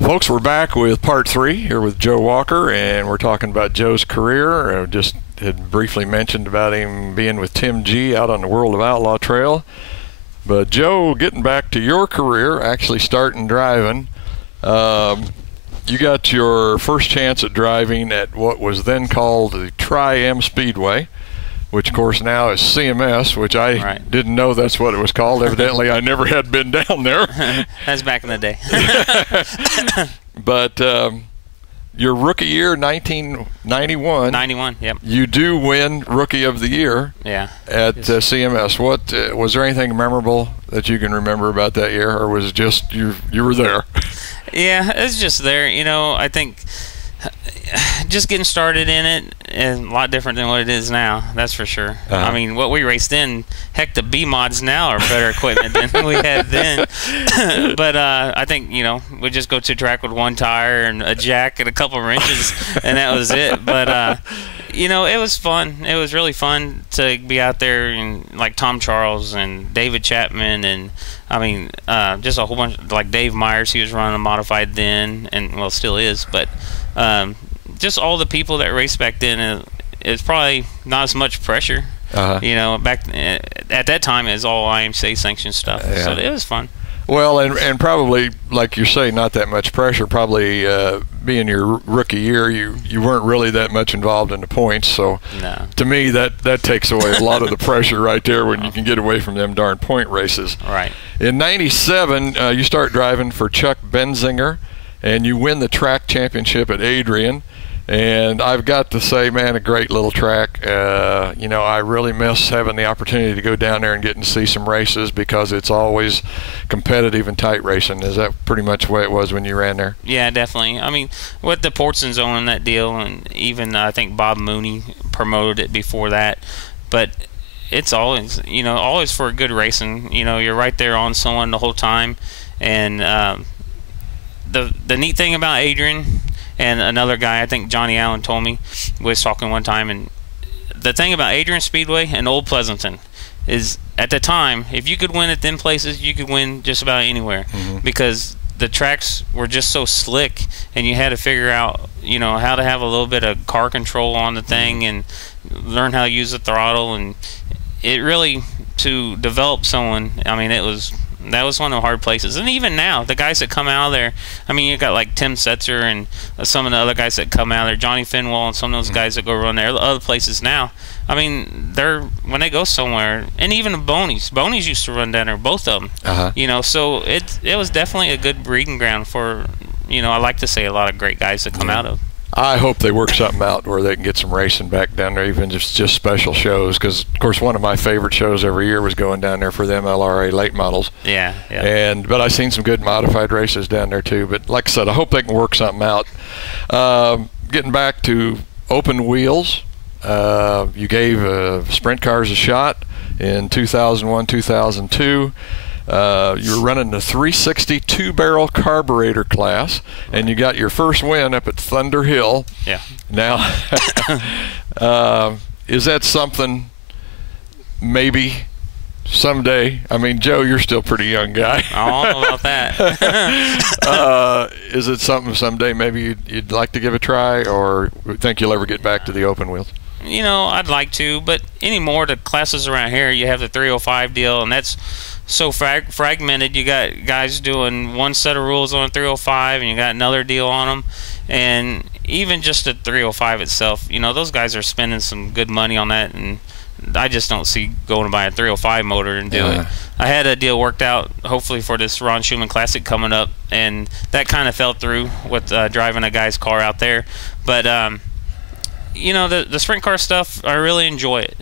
Folks, we're back with part 3 here with Joe Walker, and we're talking about Joe's career. I just had briefly mentioned about him being with Tim G out on the World of Outlaw Trail. But Joe, getting back to your career, actually starting driving, you got your first chance at driving at what was then called the Tri-M Speedway, which of course now is CMS, which I didn't know that's what it was called. Evidently, I never had been down there. That's back in the day. But your rookie year, 1991. 91, yep. You do win Rookie of the Year at CMS. What was there anything memorable that you can remember about that year, or was it just you were there? Yeah, it was just there. You know, I think just getting started in it is a lot different than what it is now, that's for sure. I mean, what we raced in, heck, the B-mods now are better equipment than we had then. But I think, you know, we just go to track with one tire and a jack and a couple of wrenches, and that was it. But, you know, it was fun. It was really fun to be out there, and like Tom Charles and David Chapman, and I mean, just a whole bunch, like Dave Myers, he was running a modified then, and well, still is, but just all the people that raced back then, it's probably not as much pressure. You know, back at that time, it was all IMCA sanctioned stuff, so it was fun. Well, and probably, like you say, not that much pressure. Probably being your rookie year, you weren't really that much involved in the points. So to me, that takes away a lot of the pressure right there when you can get away from them darn point races. Right. In '97, you start driving for Chuck Benzinger, and you win the track championship at Adrian. And I've got to say, man, a great little track. You know, I really miss having the opportunity to go down there and get to see some races, because it's always competitive and tight racing. Is that pretty much the way it was when you ran there? Yeah, definitely. I mean, with the Portsons owning that deal, and even I think Bob Mooney promoted it before that, but it's always, you know, always for good racing. You know, you're right there on someone the whole time. And the neat thing about Adrian, and another guy, I think Johnny Allen told me, was talking one time, and the thing about Adrian Speedway and Old Pleasanton is, at the time, if you could win at them places, you could win just about anywhere, because the tracks were just so slick, and you had to figure out, you know, how to have a little bit of car control on the thing and learn how to use the throttle. And it really, to develop someone, I mean, that was one of the hard places. And even now, the guys that come out of there, I mean, you got like Tim Setzer and some of the other guys that come out of there, Johnny Finwell and some of those guys that go run there, other places now. I mean, when they go somewhere, and even the Bonies used to run down there, both of them. You know, so it was definitely a good breeding ground for, you know, I like to say a lot of great guys that come out of. I hope they work something out where they can get some racing back down there, even just special shows, because of course one of my favorite shows every year was going down there for them LRA late models. But I've seen some good modified races down there too. But like I said, I hope they can work something out. Getting back to open wheels, you gave sprint cars a shot in 2001, 2002. You were running the 362 barrel carburetor class, and you got your first win up at Thunder Hill. Now, is that something maybe someday? I mean, Joe, you're still a pretty young guy. I don't know about that. Is it something someday maybe you'd like to give a try, or think you'll ever get back to the open wheels? You know, I'd like to, but anymore, the classes around here, you have the 305 deal, and that's so fragmented. You got guys doing one set of rules on a 305, and you got another deal on them. And even just the 305 itself, you know, those guys are spending some good money on that, and I just don't see going to buy a 305 motor and do it. I had a deal worked out, hopefully, for this Ron Schumann Classic coming up, and that kind of fell through with driving a guy's car out there. But you know, the sprint car stuff, I really enjoy it.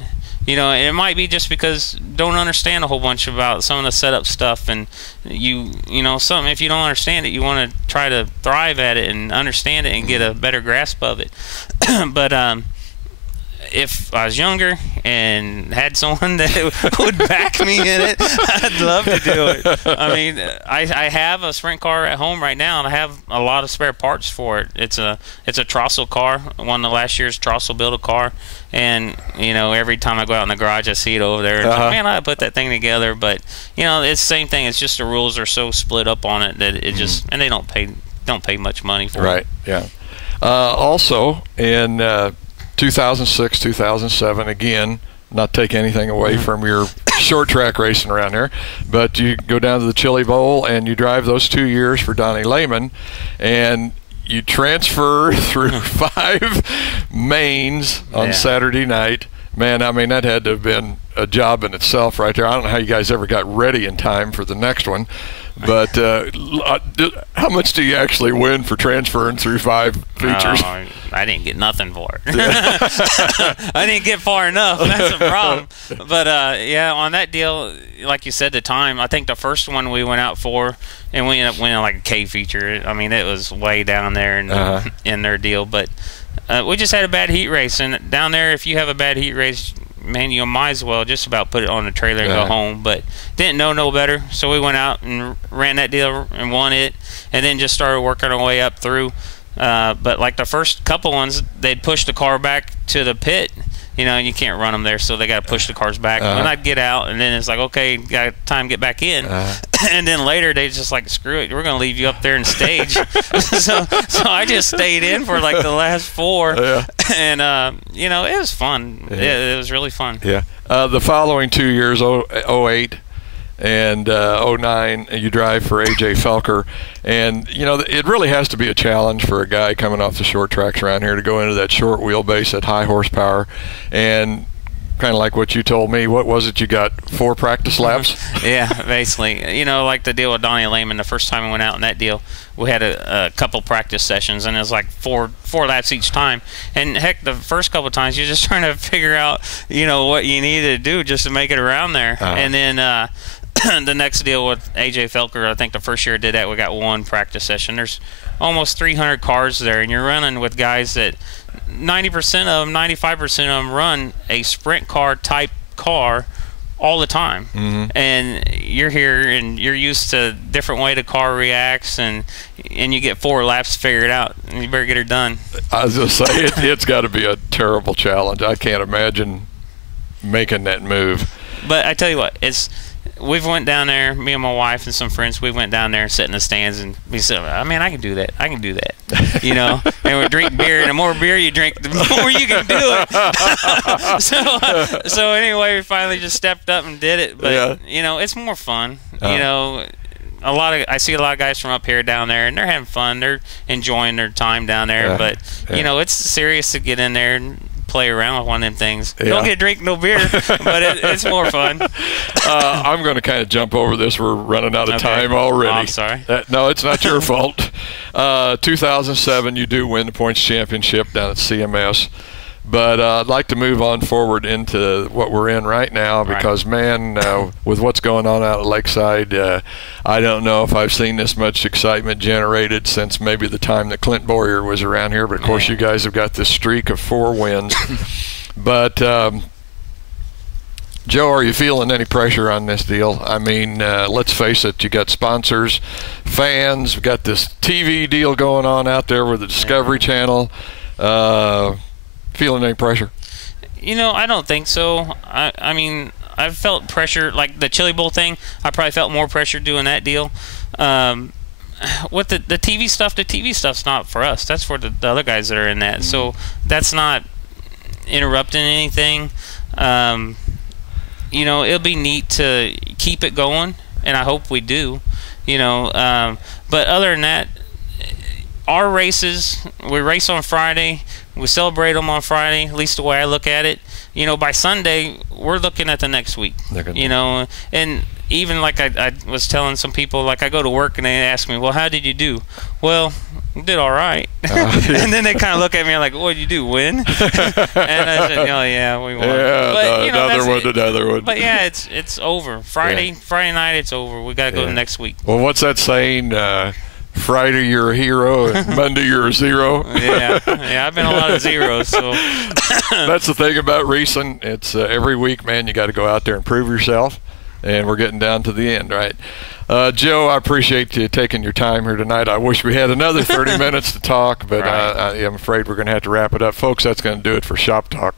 You know, it might be just because don't understand a whole bunch about some of the setup stuff, and you know, something, if you don't understand it, you want to try to thrive at it and understand it and get a better grasp of it. But if I was younger and had someone that would back me in it, I'd love to do it. I mean, I have a sprint car at home right now, and I have a lot of spare parts for it. It's a Trossel car, one of the last year's Trossel built a car, and you know, every time I go out in the garage, I see it over there. And man, I put that thing together. But you know, it's the same thing. It's just the rules are so split up on it that it just, and they don't pay don't pay much money for. Right. Yeah. Also in 2006, 2007, again, not take anything away from your short track racing around here, but you go down to the Chili Bowl and you drive those 2 years for Donnie Lehman, and you transfer through 5 mains on Saturday night. Man, I mean, that had to have been a job in itself right there. I don't know how you guys ever got ready in time for the next one, but how much do you actually win for transferring through 5 features? I didn't get nothing for it. I didn't get far enough. That's a problem. But, yeah, on that deal, like you said, the time, I think the first one we went out for, and we ended up winning like a K feature. I mean, it was way down there in their deal. But we just had a bad heat race. And down there, if you have a bad heat race, man, you might as well just about put it on the trailer and go home. But didn't know no better, so we went out and ran that deal and won it, and then just started working our way up through. But like the first couple ones, they'd push the car back to the pit, you know, and you can't run them there, so they got to push the cars back. And I'd get out, and then it's like, okay, got time to get back in. And then later they just like, screw it, we're gonna leave you up there in stage. so I just stayed in for like the last 4, and you know, it was fun. It was really fun. Yeah. The following 2 years, 08 and 09, you drive for A.J. Felker, and you know, it really has to be a challenge for a guy coming off the short tracks around here to go into that short wheelbase at high horsepower. And kind of like what you told me, what was it, you got 4 practice laps? Yeah, basically. You know, like the deal with Donnie Lehman, the first time we went out in that deal, we had a couple practice sessions, and it was like four laps each time. And heck, the first couple times you're just trying to figure out, you know, what you need to do just to make it around there. And then the next deal with A.J. Felker, I think the first year I did that, we got 1 practice session. There's almost 300 cars there, and you're running with guys that 90% of them, 95% of them run a sprint car type car all the time. And you're here and you're used to different way the car reacts, and you get 4 laps figured out, and you better get her done. I was just saying, it's got to be a terrible challenge. I can't imagine making that move. But I tell you what, we've went down there, me and my wife and some friends, we went down there and sat in the stands, and we said, I mean, I can do that. I can do that. You know, and we drink beer, and the more beer you drink, the more you can do it. So anyway, we finally just stepped up and did it. But, you know, it's more fun. You know, I see a lot of guys from up here down there, and they're having fun. They're enjoying their time down there. But, you know, it's serious to get in there and play around with one of them things. You don't get to drink no beer, but it's more fun. I'm going to kind of jump over this. We're running out of time already. Oh, I'm sorry. No, it's not your fault. 2007, you do win the points championship down at CMS. But I'd like to move on forward into what we're in right now, because, man, with what's going on out at Lakeside, I don't know if I've seen this much excitement generated since maybe the time that Clint Boyer was around here. But, of course, you guys have got this streak of 4 wins. But, Joe, are you feeling any pressure on this deal? I mean, let's face it, you got sponsors, fans, we've got this TV deal going on out there with the Discovery Channel. Feeling any pressure? You know, I don't think so. I mean, I've felt pressure, like the Chili Bowl thing. I probably felt more pressure doing that deal. With the TV stuff, the TV stuff's not for us. That's for the other guys that are in that. So that's not interrupting anything. You know, it'll be neat to keep it going, and I hope we do. You know, but other than that, our races, we race on Friday. We celebrate them on Friday, at least the way I look at it. You know, by Sunday, we're looking at the next week. You know, and even like I was telling some people, like I go to work and they ask me, well, how did you do? Well, I did all right. And then they kind of look at me like, what did you do, win? And I said, oh, yeah, we won. Yeah, but, you know, another one. But, yeah, it's over. Friday night, it's over. We got to go to next week. Well, what's that saying? Friday you're a hero, and Monday you're a zero. Yeah, I've been a lot of zeros. So that's the thing about racing. It's every week, man. You got to go out there and prove yourself, and we're getting down to the end, right? Joe, I appreciate you taking your time here tonight. I wish we had another 30 minutes to talk, but I'm afraid we're going to have to wrap it up, folks. That's going to do it for Shop Talk.